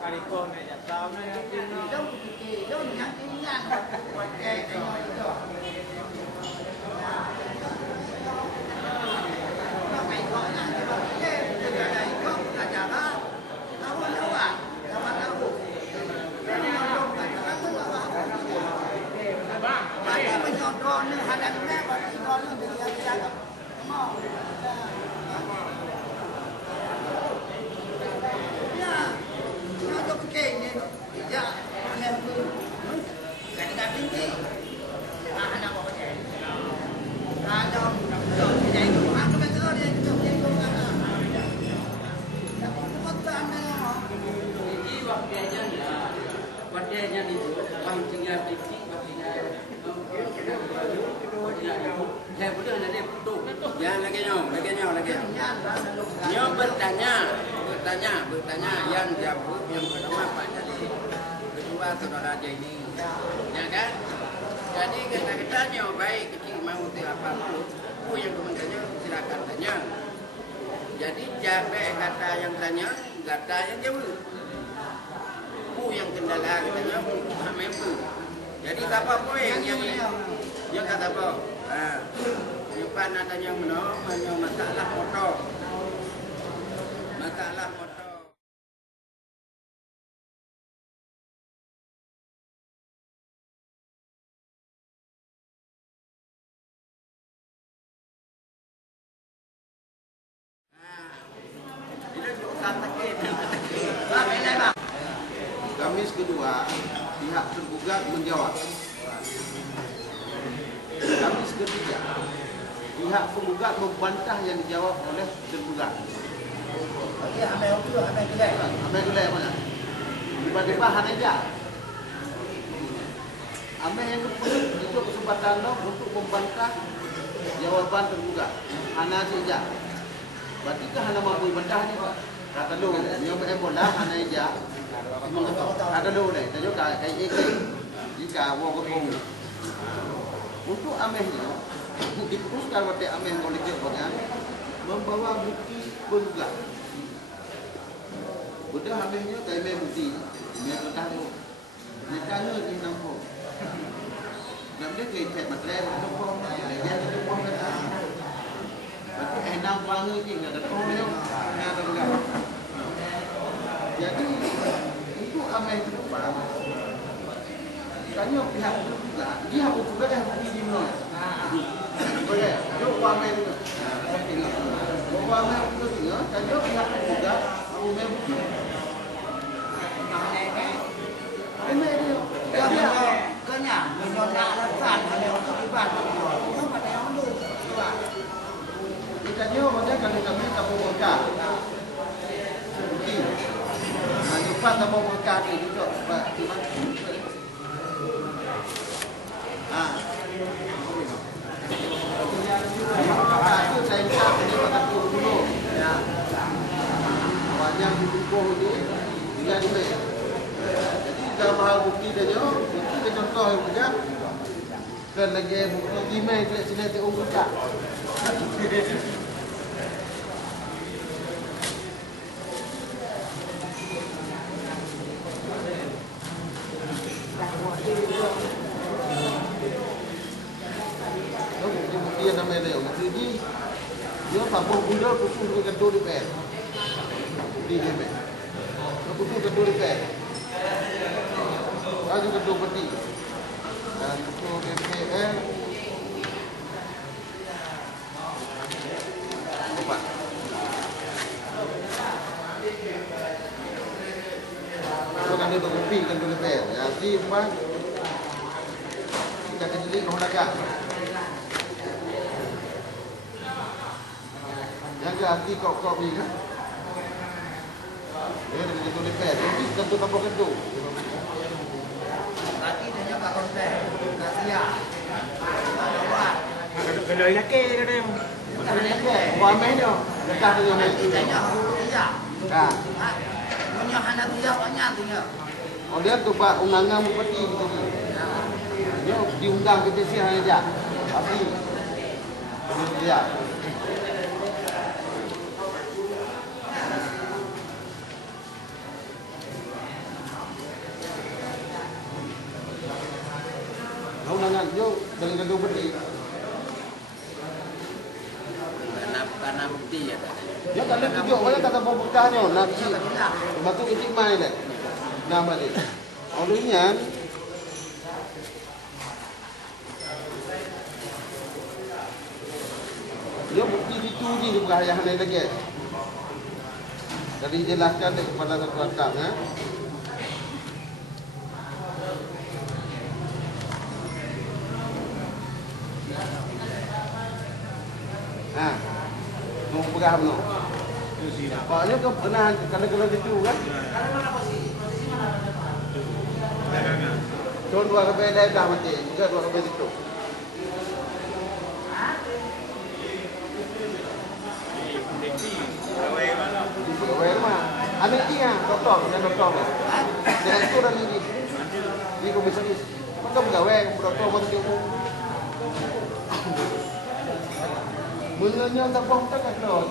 Kariko này nhà tao này bertanya yang jawab yang pertama Pak Jadi, kedua saudara Jadi, ya kan? Jadi kata-katanya baik kecil mau apapun, yang komentarnya silakan tanya. Jadi capek kata yang tanya, kata yang jawab. Yang kendala katanya mampu. Jadi apa pun yang kata apa? Depan adanya masalah motor. Masalah motor. Kamis kedua, pihak tergugat menjawab. Kamis ketiga, pihak penggugat membantah yang dijawab oleh tergugat. Amai gelai mana? Tiba-tiba aja. Amai yang itu kesempatan lo untuk membantah jawaban tergugat. Hana saja. Berarti kan hana mampu membantah ni Pak. Kata lo, yang bola hana aja. Ada lo deh, tapi kayak ikan jika wong kepung. Untuk amehnya, diteruskan waktu ameh oleh kepolisian membawa bukti penggugat. Udah amehnya kayak bukti, dia bertanya, dia tanya di nampak. Dan dia kayak materai untuk pom, dia untuk pom kata. Berarti enam panggil je, ada pom dia, ada enggak. Jadi ameh itu Pak, tanya pihak juga, dia harus juga yang bukti di mana. Boleh, jauh ameh itu. Jauh ameh itu dia, tanya pihak juga, ameh bukti. Ameh itu, dia kena menolak alasan ada untuk ibadah. Orang pada yang dulu, kita tanya macam kalau kami tak bongkar. Bukti. Lepas tak mau berkata juga Pak. Itu saya minta penyebabkan dulu. Ya. Banyak didukung ini dengan ini. Jadi dalam hal bukti dia, bukti contoh yang punya. Kan lagi bukti email sila tu buka. Dia namanya dia, jadi dia papua bunda putus dengan kedua DPR. Di DPR. Putus kedua DPR. Lagi kedua peti. Dan kedua DPR. Empat. Kalau kan dia berkopi kedua DPR. Jadi empat. Kita kejeli kehulakan. Jaga hati kau ni kan? Dia dengan itu DPR. Jadi tentu tanpa kentu. Kedai laki kedai. Wamenya, dekat dengan itu. Nah, oh dia tu Pak undangan bupati gitu. Dia diundang ke sini aja. Asli. Dia. Undangan yo dengan kedua bupati. Karena bukti ya katanya. Ya kalau tunjuk mana kata pembuktiannya nak si batu kecil main deh. Nama dia. Olehnya dia bukti itu di bahaya hanya lagi. Dari jelaskan kepada keluarga. Nah, mau pegang no. Pokoknya kau pernah kalau itu kan? Tahun 2 dah dah mati, juga 2 itu. Di mana? Ada dia, doktor, dia doktor. Dia itu dan ini. Ini komisaris. Kita pegawai, doktor mesti. Mulanya tak bong tak kan?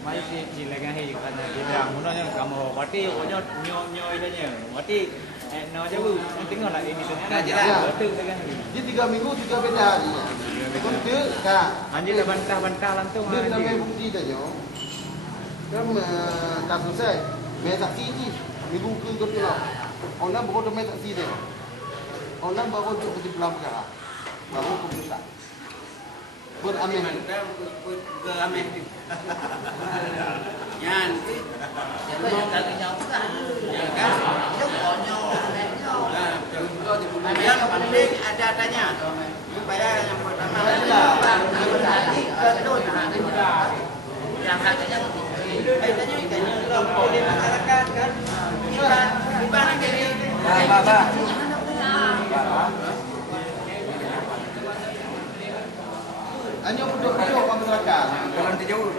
Mai si lagi hei kan dia bilang munanya kamu parti punya nyo idenya. Parti no aja bu, tengok lah ini sebenarnya. Betul kan. Dia 3 minggu juga beda dia. Betul kan? Anjir dah bantah langsung. Dia namanya bukti dah nyo. Kan tak selesai. Mai saksi ni minggu ke lah. Orang baru mai saksi dia. Orang baru duduk di belah perkara. Baru keputusan. Beramin. Beramin. Yan. Ya kan? Yang penting ada adanya. Supaya yang pertama yang harganya ikannya kalau di masyarakat kan ikan ini Hanya untuk masyarakat. kalau nanti jauh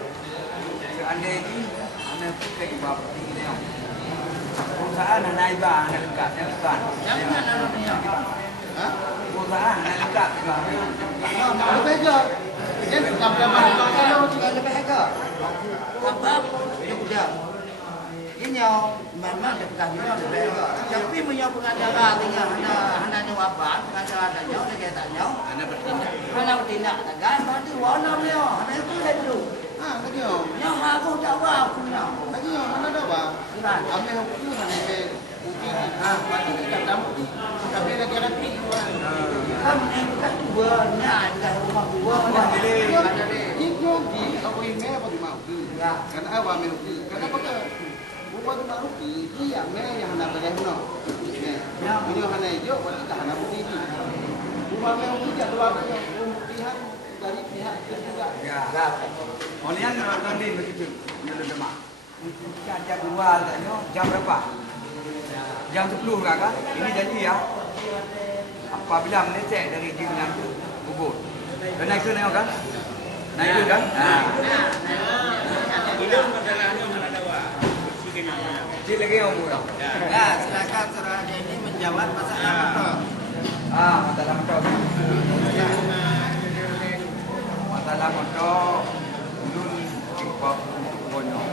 seandainya ini anak kita di bawah ini perusahaan anak iba anak dekat yang dekat perusahaan anak dekat juga Lebih je. Dia sampai mana kalau lebih hebat sebab dia sudah ini memang dekat lebih hebat tapi punya pengacara tinggal hanya jawaban pengacara ada jauh dia tak jauh hanya bertindak tegas berarti warna dia hanya itu saya dulu lagi yang aku jawab punya lagi mana ada apa? Ambil hukum mana ke hukum berarti kita tahu tapi lagi ada pilihan. Kamu kan dua ada rumah dua Itu di aku ini apa di mau? Karena awak mau karena apa ke? Bukan tu baru dia yang hendak boleh no. Ini mana hijau berarti tak hendak bukti ini. Bukan mau tidak keluarga yang pilihan dari pihak juga. Ya. Olian nanti begitu. Dia demak. Jam 2 tanya jam berapa? Jam 10 kakak. Ini janji ya. Apabila meleset dari jiran itu gugur. Dan naik ke kan? Naik ke kan? Belum masalahnya mana dawa. Cik lagi yang murah. Ya, silakan saudara ini menjawab masalah motor. Masalah motor. Masalah motor ulun import bonyo.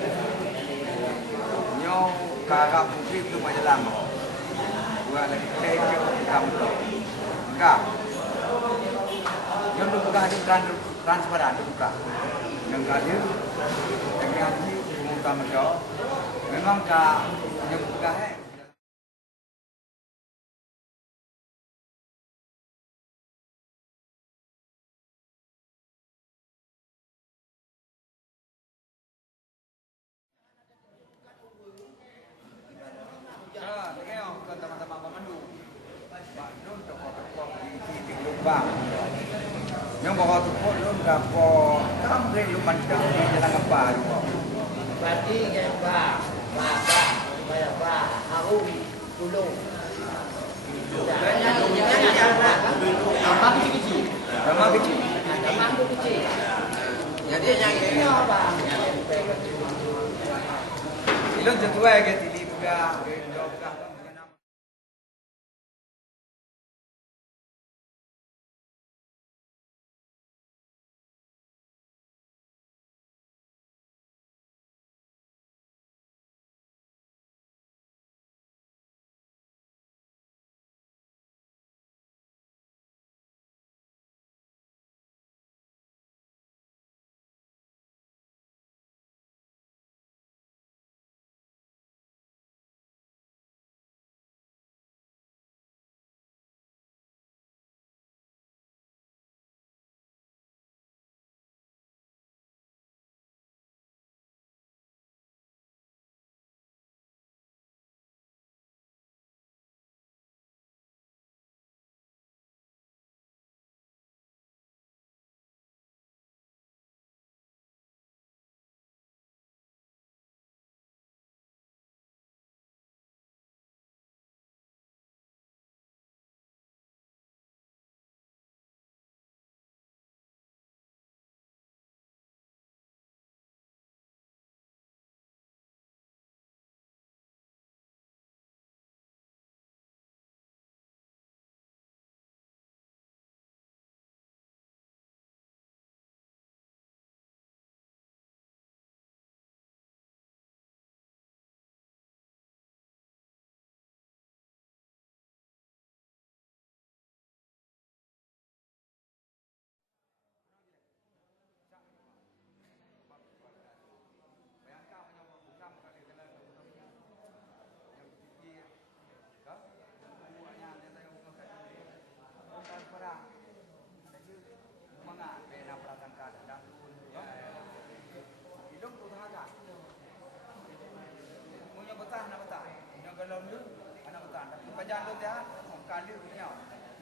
Nyo kakak putih itu majalah. Buat lagi teko kamu tu. Enggak. Yang buka di transparan buka. Yang kali yang kali muka mereka memang yang buka yang bawa tu pun lun gapo kamre lu mancang di jalan apa tu berarti apa harum dulu Ilong sesuai ke tili buka, ke buka.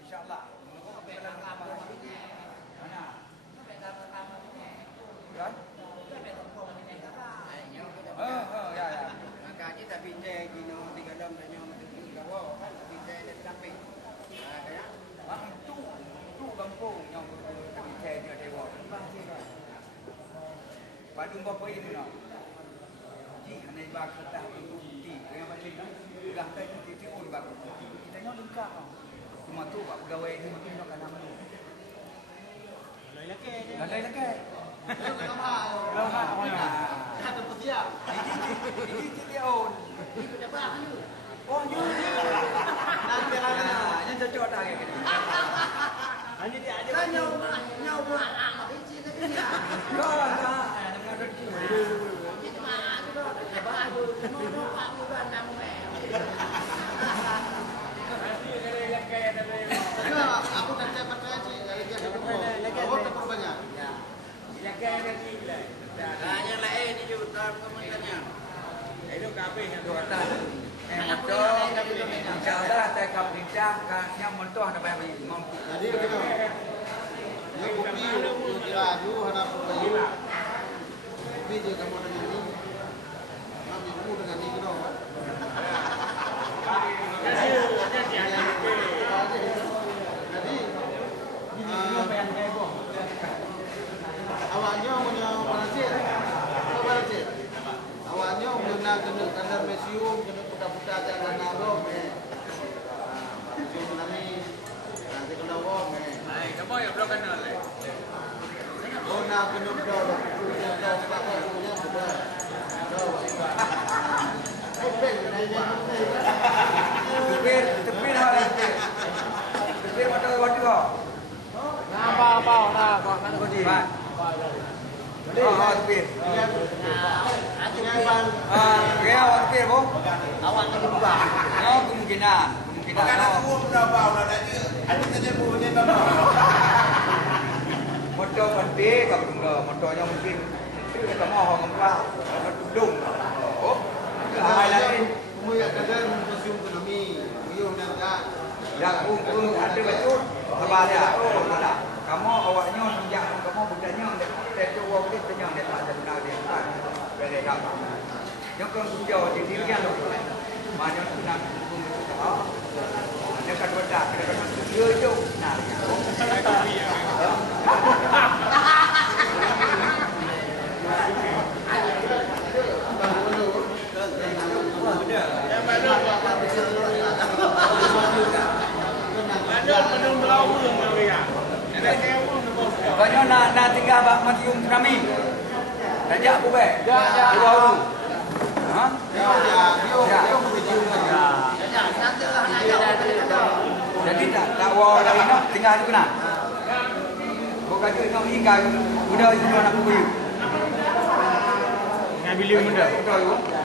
InsyaAllah. Mana? Kan? Ya. Makanya tapi saya gino di dalam tanya menteri gawo kan tapi saya ada sampai. Kaya mak tu kampung yang tapi saya dia dewa. Badung bapa ini no. Ji anai bak kita itu di yang macam ni. Dah tak itu pun bak. Kita nyo lengkap. Cuma tu buat pegawai ni mungkin nak kena mana. Lalai lagi. Lama mana? Ada pesiap. Ini dia on. Oh, you. Nanti lah. Yang cocok tak kayak gini. Ani dia ada. Kan nyau anak di sini dia. Kau lah. Dengan rezeki. Itu mah tu dah. Baru mau kamu kan nama. Aku tak percaya sih dari dia itu. Awak tak perbanyak. Ya. Yang lain ni juga komentarnya. Itu kabeh yang dua InsyaAllah saya akan perintah yang mentua ada banyak mampu. Jadi kita. Ya kopi kira dulu harap kopi. Kopi je kamu dengan ni. Kami pun dengan ni kena. Awaknya punya panasir. Apa panasir? Awaknya punya kena kandar mesium, kena putar-putar jangan narok. Mesium kami nanti kena wong. Hai, kamu yang belum kenal le. Oh nak kena dah. Dah pakai punya sudah. Tepir hal ini. Tepir macam waktu kau. Apa nak kau kan kau di. Oh, tepir. Dia awak tepir bu. Awak nak buka. Oh, kemungkinan. Motor penting kalau enggak motornya mungkin itu kita mau ngemplah tudung. Oh, hai lagi. Kamu yang kadang museum ekonomi, museum dan Yang pun ada betul kabarnya. Oh, tak. Kamu awaknya sejak kamu budaknya dek tua kita tanya dek tak ada dia kan. Beri apa. Yang kan hujau di dirian loh. Mana nak pun tahu. Dekat wadah, dekat dia je. Nah. Banyak nak tinggal bak matium tsunami. Dajak apa baik? Ya. Di bawah tu. Ha? Ya. Jadi tak wah dari nak tinggal tu kena. Bukan tu nak ikan. Udah itu nak pergi. Dengan bilion benda. Betul.